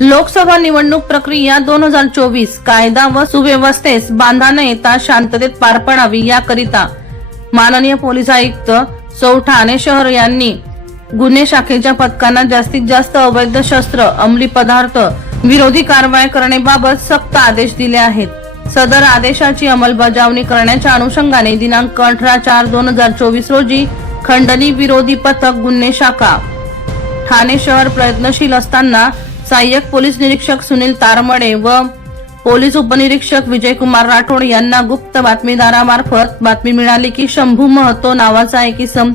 लोकसभा निवडणूक प्रक्रिया 2024 कायदा व सुव्यवस्थेस बाधा न येता शांततेत पार पडावी याकरिता माननीय पोलीस आयुक्त सौ ठाणे शहर यांनी गुन्हे शाखेच्या पथकांना जास्तीत जास्त अवैध शस्त्र, अंमली पदार्थ विरोधी कारवाई करण्याबाबत सक्त आदेश दिले आहेत. सदर आदेशाची अंमलबजावणी करण्याच्या अनुषंगाने दिनांक 18/4/2024 रोजी खंडणी विरोधी पथक गुन्हे शाखा ठाणे शहर प्रयत्नशील असताना सहाय्यक पोलीस निरीक्षक सुनील तारमडे व पोलीस उपनिरीक्षक विजयकुमार राठोड यांना गुप्त बातमीदारामार्फत बातमी मिळाली की शंभू महतो नावाचा एक इसम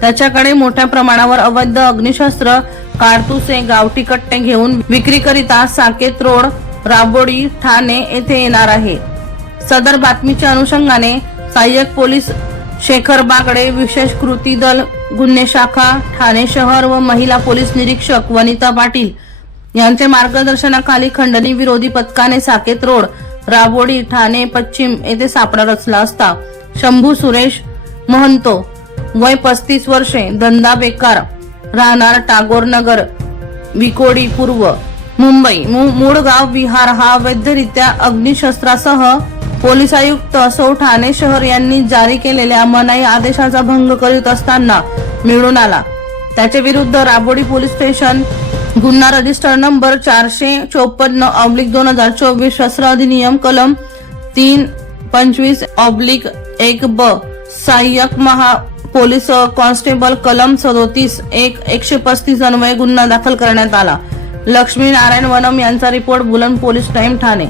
त्याच्याकडे मोठ्या प्रमाणावर अवैध अग्निशस्त्र, कारतुसे, गावठी कट्टे घेऊन विक्रीकरिता साकेत रोड, राबोडी, ठाणे येथे येणार आहे. सदर बातमीच्या अनुषंगाने सहाय्यक पोलीस शेखर बागडे, विशेष कृती दल गुन्हे शाखा ठाणे शहर व महिला पोलीस निरीक्षक वनिता पाटील यांच्या मार्गदर्शनाखाली खंडणी विरोधी पथकाने साकेत रोड, राबोडी, ठाणे पश्चिम येथे सापळा रचला असता शंभू सुरेश महंतो वय 35 वर्षे, धंदा बेकार, राहणार टागोर नगर, विकोडी पूर्व, मुंबई, मूळ गाव बिहार हा अवैधरित्या अग्निशस्त्रासह पोलीस आयुक्त सौ ठाणे शहर यांनी जारी केलेल्या मनाई आदेशाचा भंग करीत असताना मिळून आला. त्याच्या विरुद्ध राबोडी पोलीस स्टेशन गुन्हा रजिस्टर नंबर 454/2024 शस्त्र अधिनियम कलम 325/1 ब सहाय्यक महा पोलीस कॉन्स्टेबल कलम 37/135 अन्वये गुन्हा दाखल करण्यात आला. लक्ष्मी नारायण वनम यांचा रिपोर्ट, बुलंद पोलीस टाइम ठाणे.